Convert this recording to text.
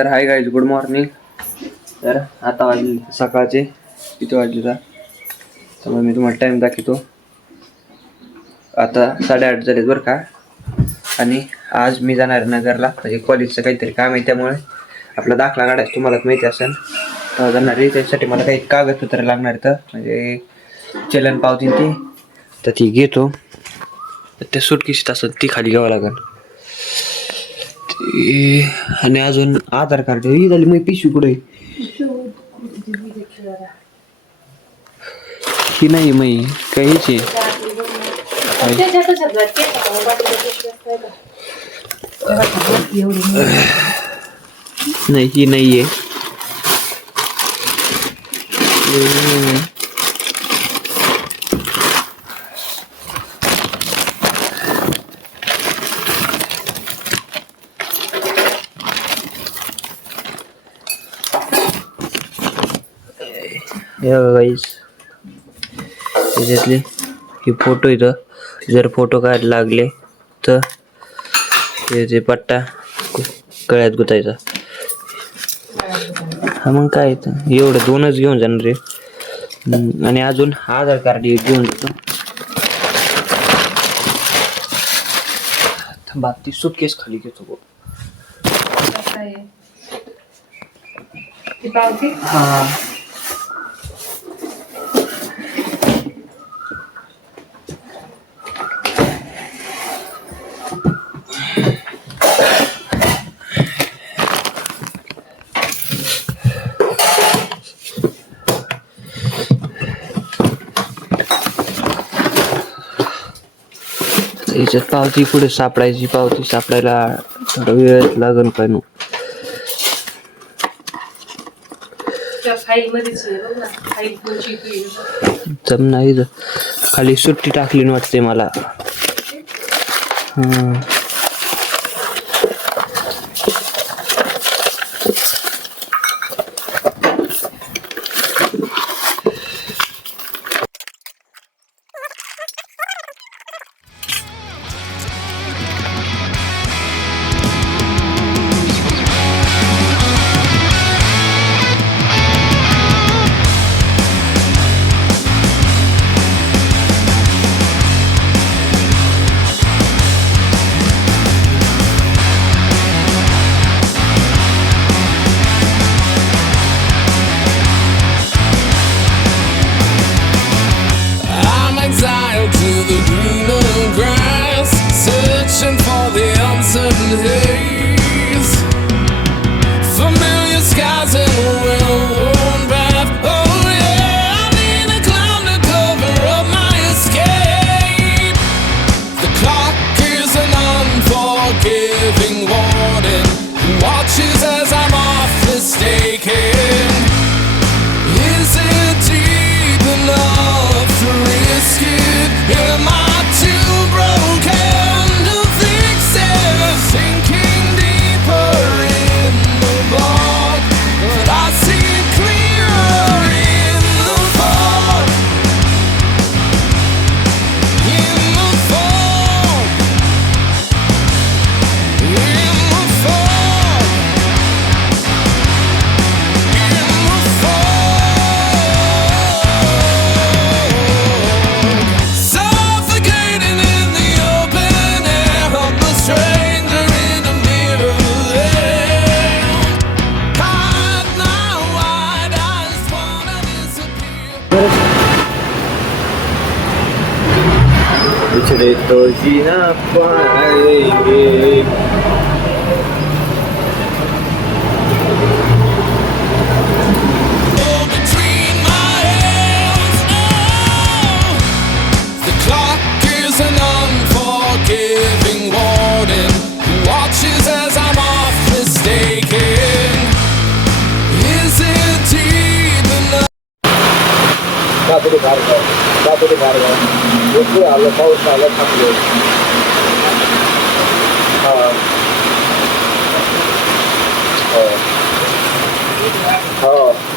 तर hi guys, good morning. तर आता वाजले सकाळचे किती वाजले त्यामुळे मी तुम्हाला टाईम दाखवतो. आता 8:30 झालेत बरं का. आणि आज मी जाणार नगरला, म्हणजे कॉलेजचं काहीतरी काम आहे, त्यामुळे आपला दाखला काढायचा तुम्हाला माहिती असेल तर जाणार आहे. त्याच्यासाठी मला काही कागदपत्र लागणार तर म्हणजे चलन पावती तर ती घेतो. त्या सुटकेशीत असत ती खाली घ्यावं लागेल. आणि अजून आधार कार्ड ही झाली. मग पिशवी कुठे ही नाही मग काहीची नाही, ही नाहीये. गाईस त्याच्यातले हे फोटो इथं, जर फोटो काढायला लागले तर हे पट्टा गळ्यात गुतायचा. हा मग काय एवढं 2च घेऊन जाणार रे. आणि अजून आधार कार्ड घेऊन जातो. ती सुटकेस खाली घेतो. हा याच्यात पावती पुढे सापडायची, पावती सापडायला थोडा वेळ लागेल काय नु. नाही खाली सुट्टी टाकली वाटते मला. पिछड़े तो जीना पाएंगे. बाबुले भारगाव आलं, पाऊस आला थांबले. हा हो.